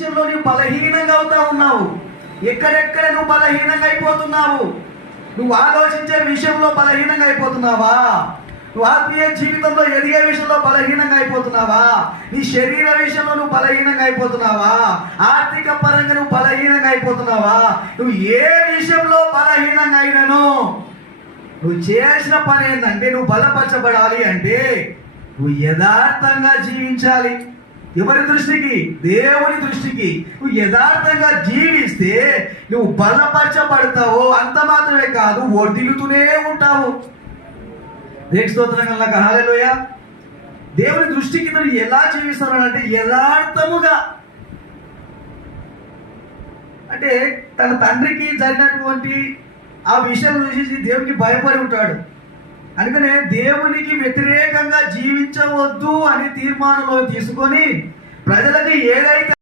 విషయంలో నువ్వు బలహీనంగా అవుతా ఉన్నావు. ఎక్కడెక్కడ నువ్వు బలహీనంగా అయిపోతున్నావు? నువ్వు ఆలోచించే విషయంలో బలహీనంగా అయిపోతున్నావా? నువ్వు ఆత్మీయ జీవితంలో ఎదిగే విషయంలో బలహీనంగా అయిపోతున్నావా? నీ శరీర విషయంలో నువ్వు బలహీనంగా అయిపోతున్నావా? ఆర్థిక పరంగా నువ్వు బలహీనంగా అయిపోతున్నావా? నువ్వు ఏ విషయంలో బలహీనంగా అయినను నువ్వు చేసిన పని ఏంటంటే, నువ్వు బలపరచబడాలి అంటే నువ్వు యథార్థంగా జీవించాలి. ఎవరి దృష్టికి? దేవుని దృష్టికి. నువ్వు యథార్థంగా జీవిస్తే నువ్వు బలపరచబడతావు. అంత మాత్రమే కాదు, వర్ధిల్లుతూనే ఉంటావు. స్తోత్రం కల్లాక హల్లెలూయా. దేవుని దృష్టికి నువ్వు ఎలా జీవిస్తావు అంటే యథార్థముగా. అంటే తన తండ్రికి జరిగినటువంటి ఆ విషయం చూసి దేవునికి భయపడి ఉంటాడు. అందుకనే దేవునికి వ్యతిరేకంగా జీవించవద్దు అని తీర్మానంలో తీసుకొని ప్రజలకు ఏదైతే